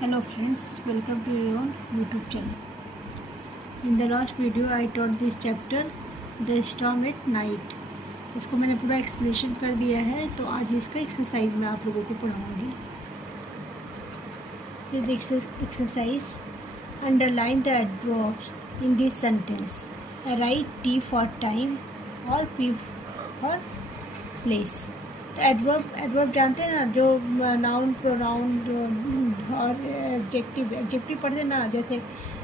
Hello friends, welcome to your YouTube channel. In the last video I taught this chapter The Storm at Night. इसको मैंने पूरा explanation कर दिया है, तो आज इसका एक्सरसाइज मैं आप लोगों को पढ़ाऊँगी. See the exercise. Underline the adverbs in this sentence. Write T for time और P for place. तो एडवर्ब जानते हैं ना, जो नाउन प्रोनाउन और एडजेक्टिव पढ़ते ना, जैसे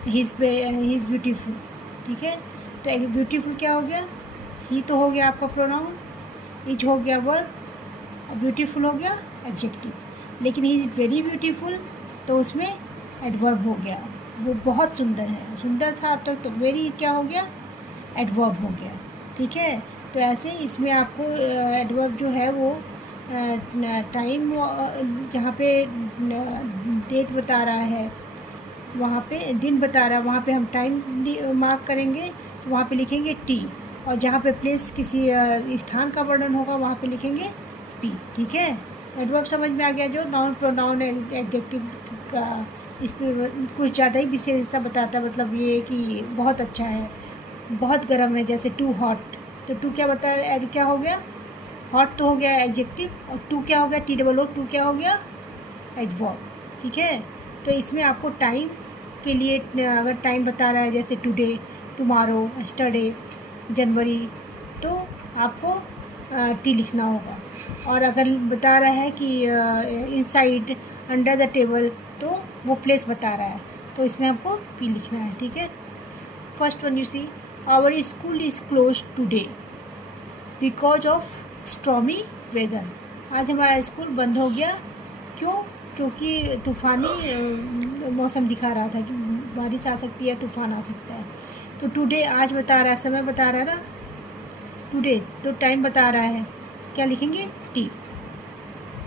ही इज़ ब्यूटीफुल. ठीक है, तो ब्यूटीफुल क्या हो गया? ही तो हो गया आपका प्रोनाउन, इज हो गया वर्ब, और ब्यूटीफुल हो गया एडजेक्टिव. लेकिन ही इज़ वेरी ब्यूटीफुल तो उसमें एडवर्ब हो गया, वो बहुत सुंदर है. सुंदर था अब तक, तो वेरी क्या हो गया? एडवर्ब हो गया. ठीक है, तो ऐसे इसमें आपको एडवर्ब जो है वो टाइम, जहाँ पे डेट बता रहा है, वहाँ पे दिन बता रहा है, वहाँ पे हम टाइम मार्क करेंगे, तो वहाँ पे लिखेंगे टी. और जहाँ पे प्लेस, किसी स्थान का वर्णन होगा, वहाँ पे लिखेंगे पी. ठीक है, तो एडवर्ब समझ में आ गया. जो नाउन प्रोनाउन एडजेक्टिव का इस पर कुछ ज़्यादा ही विशेषता बताता है. मतलब ये कि बहुत अच्छा है, बहुत गर्म है, जैसे टू हॉट. तो टू क्या बता रहा है? क्या हो गया? हॉट तो हो गया एडजेक्टिव, और टू क्या हो गया? TOO, टू क्या हो गया? एडवर्ब. ठीक है, तो इसमें आपको टाइम के लिए अगर टाइम बता रहा है, जैसे टुडे, टुमारो, यस्टरडे, जनवरी, तो आपको टी लिखना होगा. और अगर बता रहा है कि इनसाइड, अंडर द टेबल, तो वो प्लेस बता रहा है, तो इसमें आपको पी लिखना है. ठीक है, first one you see, our school is close today because of stormy weather. आज हमारा स्कूल बंद हो गया. क्यों? क्योंकि तूफ़ानी मौसम दिखा रहा था कि बारिश आ सकती है, तूफ़ान आ सकता है. तो टुडे आज बता रहा है, समय बता रहा है ना. टुडे तो टाइम बता रहा है, क्या लिखेंगे? टी.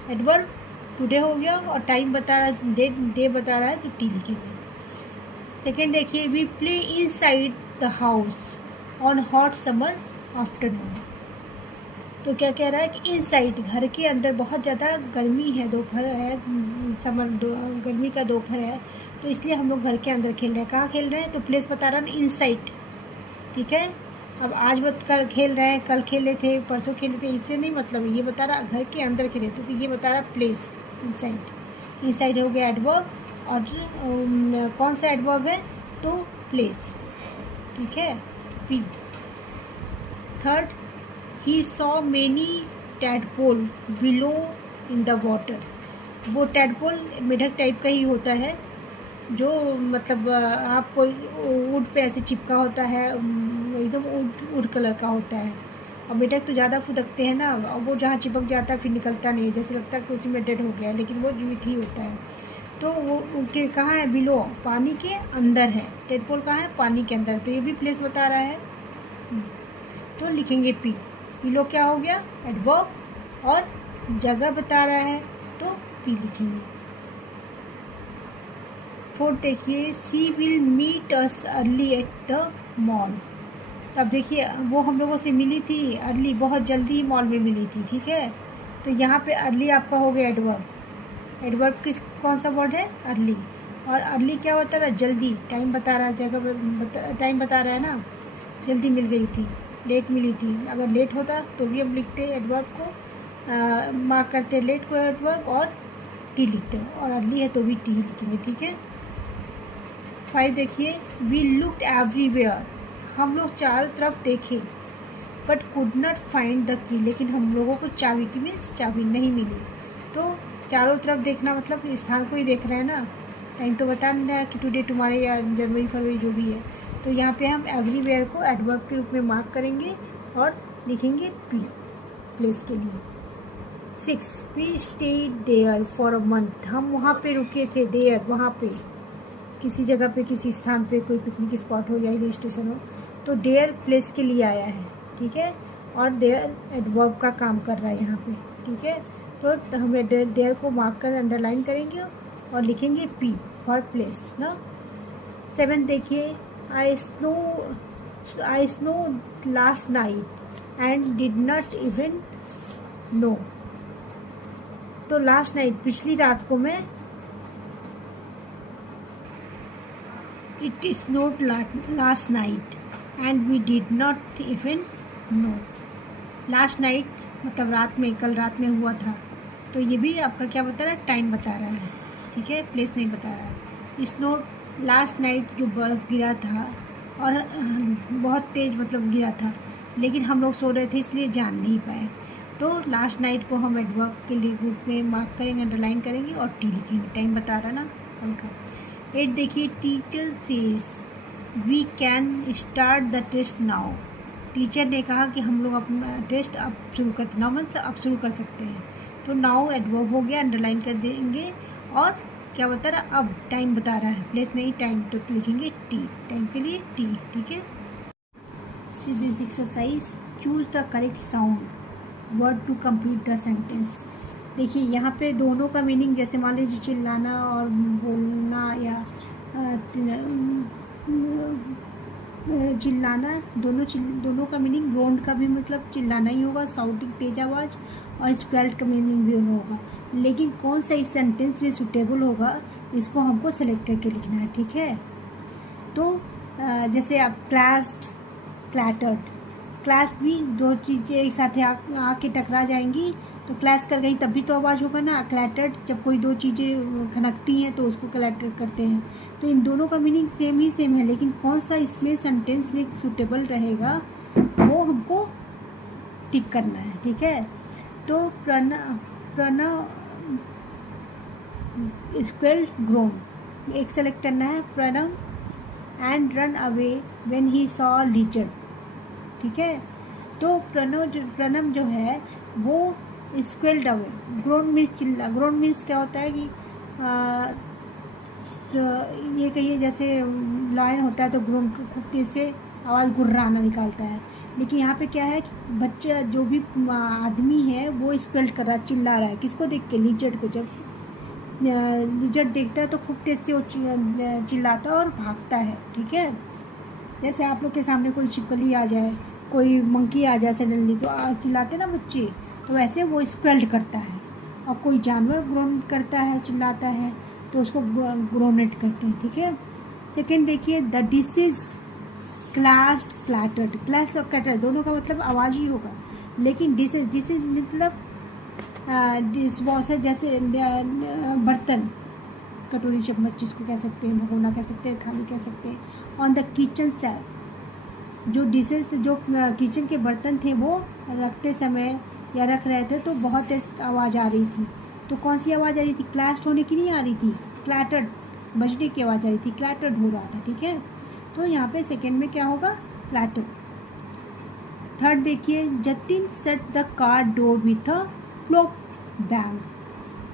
एडवर्ब टुडे हो गया, और टाइम बता रहा है, डे बता रहा है, तो टी लिखेंगे. सेकेंड देखिए, we play inside the house on hot summer afternoon. तो क्या कह रहा है कि इनसाइड, घर के अंदर बहुत ज़्यादा गर्मी है, दोपहर है, गर्मी का दोपहर है, तो इसलिए हम लोग घर के अंदर खेल रहे हैं. कहाँ खेल रहे हैं? तो प्लेस बता रहा है ना, इनसाइड. ठीक है, अब आज मत कर खेल रहे हैं, कल खेले थे, परसों खेले थे, इससे नहीं मतलब है. ये बता रहा घर के अंदर खेले थे, तो ये बता रहा प्लेस, इनसाइड. इनसाइड हो गया एडवर्ब, और कौन सा एडवर्ब है? तो प्लेस. ठीक है, P. Third, he saw many tadpole below in the water. वो टैडपोल मेढक टाइप का ही होता है, जो मतलब आपको वुड पे ऐसे चिपका होता है, एकदम वुड कलर का होता है. और मेढक तो ज़्यादा फुदकते हैं ना, और वो जहाँ चिपक जाता है फिर निकलता नहीं है, जैसे लगता है कि उसी में डेड हो गया है, लेकिन वो जीवित ही होता है. तो वो उनके कहाँ है? बिलो, पानी के अंदर है. टैडपोल कहाँ है? पानी के अंदर. तो ये भी प्लेस बता रहा है, तो लिखेंगे पी. बिलो क्या हो गया? एडवर्ब, और जगह बता रहा है, तो पी लिखेंगे. फोर्थ देखिए, she will meet us early at the mall. तब देखिए, वो हम लोगों से मिली थी अर्ली, बहुत जल्दी ही मॉल में मिली थी. ठीक है, तो यहाँ पे अर्ली आपका हो गया एडवर्ब. एडवर्ब कौन सा वर्ड है? अर्ली. और अर्ली क्या होता है? जल्दी. टाइम बता रहा है, जगह टाइम बता रहा है ना. जल्दी मिल गई थी, लेट मिली थी. अगर लेट होता तो भी हम लिखते एडवर्ब को, मार्क करते लेट को एडवर्ब, और टी लिखते हैं. और अर्ली है तो भी टी लिखेंगे. ठीक है. 5 देखिए, वी लुक्ड एवरीवेयर. हम लोग चारों तरफ देखे, but could not find the key. लेकिन हम लोगों को चाबी की, मीन्स चाबी नहीं मिली. तो चारों तरफ देखना मतलब इस स्थान को ही देख रहे हैं ना. टाइम तो बता नहीं रहा है कि टुडे, टुमारो, या जनवरी, फरवरी, जो भी है. तो यहाँ पे हम एवरीवेयर को एडवर्ब के रूप में मार्क करेंगे, और लिखेंगे पी, प्लेस के लिए. 6, we stayed there for a month. हम वहाँ पे रुके थे. देयर, वहाँ पे, किसी जगह पे, किसी स्थान पे, कोई पिकनिक स्पॉट हो या हिल स्टेशन हो, तो देयर प्लेस के लिए आया है. ठीक है, और देयर एडवर्ब का काम कर रहा है यहाँ पे. ठीक है, तो हमें देयर को मार्क कर अंडरलाइन करेंगे, और लिखेंगे पी फॉर प्लेस ना. 7 देखिए, I snow last night and did not even know. तो लास्ट नाइट, पिछली रात को मैं it is not last night and we did not even know. Last night मतलब रात में, कल रात में हुआ था। तो ये भी आपका क्या बता रहा है, टाइम बता रहा है, ठीक है, प्लेस नहीं बता रहा है। स्नो लास्ट नाइट जो बर्फ़ गिरा था और बहुत तेज़ मतलब गिरा था, लेकिन हम लोग सो रहे थे इसलिए जान नहीं पाए। तो लास्ट नाइट को हम एडवर्ब के लिए रूप में मार्क करेंगे, अंडरलाइन करेंगे और टी लिखेंगे। टाइम बता रहा ना हल्का। 8 देखिए, teacher says we can start the test now. Teacher ने कहा कि हम लोग अपना टेस्ट अब शुरू करते, नाउ मीन्स अब शुरू कर सकते हैं। तो नाउ एडवर्ब हो गया, अंडरलाइन कर देंगे। और क्या बता रहा, अब टाइम बता रहा है, प्लेस नहीं टाइम, तो लिखेंगे टी, टाइम के लिए टी, ठीक है। This exercise, choose the correct sound word to complete the sentence. देखिए यहाँ पे दोनों का मीनिंग, जैसे मान लीजिए चिल्लाना और बोलना या चिल्लाना, दोनों का मीनिंग, ग्रोंड का भी मतलब चिल्लाना ही होगा, साउटिंग तेज आवाज़, और स्पेल्ट का मीनिंग भी होगा। लेकिन कौन सा इस सेंटेंस में सूटेबल होगा, इसको हमको सेलेक्ट करके लिखना है, ठीक है। तो जैसे आप क्लास्ड, क्लैटर्ड, क्लास्ड भी दो चीज़ें एक साथ आके टकरा जाएंगी, तो क्लैश कर गई तब भी तो आवाज़ होगा ना। क्लैटर्ड, जब कोई दो चीज़ें खनकती हैं तो उसको क्लैटर्ड करते हैं। तो इन दोनों का मीनिंग सेम ही सेम है, लेकिन कौन सा इसमें सेंटेंस में सूटेबल रहेगा वो हमको टिक करना है, ठीक है। तो प्रणव स्क्वेल ग्रोन, एक सेलेक्ट करना है, Pranav and run away when he saw lizard, ठीक है। तो प्रणव जो है वो स्क्वेल्ड अवे, ग्रोन मीन्स चिल्ला, ग्रोन मीन्स क्या होता है कि तो ये कहिए जैसे लायन होता है तो ग्रोन खूब तेज से आवाज़ गुर्राना निकालता है। लेकिन यहाँ पे क्या है कि बच्चा जो भी आदमी है वो स्क्वेल्ड कर रहा है, चिल्ला रहा है, किसको देख के, लिजर्ड को। जब लिजर्ड देखता है तो खूब तेज से वो चिल्लाता है और भागता है, ठीक है। जैसे आप लोग के सामने कोई छिपकली आ जाए, कोई मंकी आ जाए सडनली, तो चिल्लाते ना बच्चे, तो वैसे वो स्क्वेल्ड करता है। और कोई जानवर ग्रोन करता है, चिल्लाता है, तो उसको ग्रोनेट कहते हैं, ठीक है। सेकेंड देखिए, the dish is clashed clattered. Clashed और क्लैटर्ड दोनों का मतलब आवाज़ ही होगा, लेकिन डिश मतलब डिश बहुत है, जैसे बर्तन, कटोरी चम्मच जिसको कह सकते हैं, भगोना कह सकते हैं, थाली कह सकते हैं। ऑन द किचन सेल्फ, जो डिशेज, जो किचन के बर्तन थे वो रखते समय या रख रहे थे तो बहुत तेज आवाज़ आ रही थी। तो कौन सी आवाज़ आ रही थी, क्लैश्ड होने की नहीं आ रही थी, क्लैटर्ड, बजने की आवाज़ आ रही थी, क्लैटर्ड हो रहा था, ठीक है। तो यहाँ पे सेकेंड में क्या होगा, क्लैटर्ड। थर्ड देखिए, Jatin set the car door with a plop bang.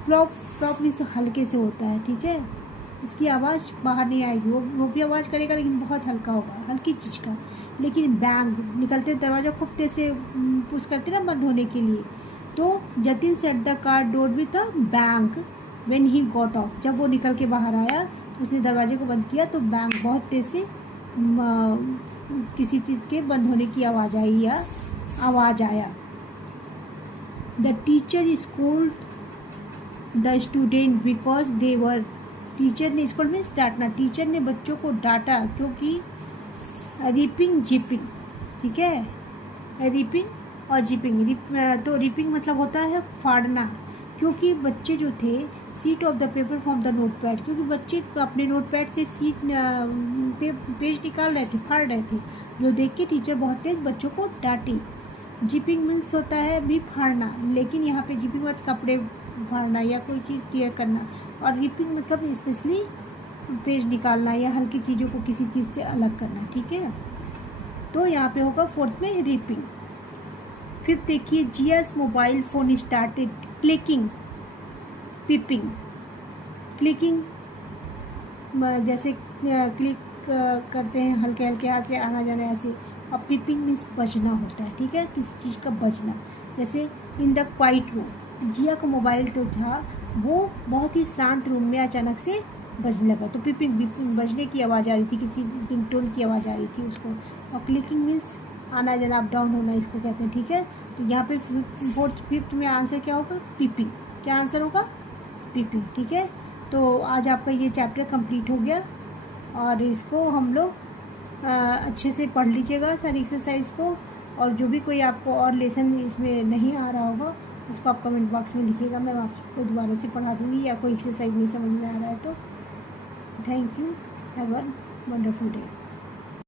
Plop means हल्के से होता है, ठीक है, इसकी आवाज़ बाहर नहीं आएगी, वो भी आवाज़ करेगा लेकिन बहुत हल्का होगा, हल्की चीज़ का। लेकिन बैंग, निकलते दरवाज़ा खूब तेज से पुश करते ना बंद होने के लिए। तो Jatin set the car door with a bang when he got off, जब वो निकल के बाहर आया उसने दरवाजे को बंद किया तो बैंग, बहुत तेज से किसी चीज़ के बंद होने की आवाज़ आई या आवाज़ आया। The teacher schooled the student because they were, teacher ने, स्कूल मीन्स डांटना, टीचर ने बच्चों को डांटा क्योंकि रिपिंग जिपिंग, ठीक है, रिपिंग और जिपिंग। तो रिपिंग मतलब होता है फाड़ना, क्योंकि बच्चे जो थे seat of the paper from the note pad, क्योंकि बच्चे अपने नोट पैड से सीट पेज निकाल रहे थे, फाड़ रहे थे, जो देख के टीचर बहुत तेज बच्चों को डांटी। जिपिंग मीन्स होता है भी फाड़ना, लेकिन यहाँ पे जिपिंग मतलब कपड़े फाड़ना या कोई चीज़ केयर करना, और रिपिंग मतलब स्पेशली पेज निकालना या हल्की चीज़ों को किसी चीज़ से अलग करना, ठीक है। तो यहाँ पे होगा फोर्थ में रिपिंग। फिफ्थ देखिए, Jiya's mobile phone started clicking pipping. Clicking जैसे क्लिक करते हैं हल्के हल्के हाथ से, आना जाना ऐसे, और पिपिंग मीन्स बजना होता है, ठीक है, किसी चीज़ का बजना। जैसे इन द क्वाइट रूम, जिया का मोबाइल तो था, वो बहुत ही शांत रूम में अचानक से बजने लगा, तो पिपिंग बजने की आवाज़ आ रही थी, किसी रिंगटोन की आवाज़ आ रही थी उसको। और क्लिकिंग मीन्स आना जाना, अप डाउन होना, इसको कहते हैं, ठीक है। तो यहाँ पे फिफ्थ में आंसर क्या होगा, पिपिंग। क्या आंसर होगा, पिपिंग, ठीक है। तो आज आपका ये चैप्टर कंप्लीट हो गया और इसको हम लोग अच्छे से पढ़ लीजिएगा सारी एक्सरसाइज को। और जो भी कोई आपको और लेसन इसमें नहीं आ रहा होगा उसको आप कमेंट बॉक्स में लिखिएगा, मैं आपको दोबारा से पढ़ा दूँगी, या कोई एक्सरसाइज नहीं समझ में आ रहा है तो। Thank you, have a wonderful day.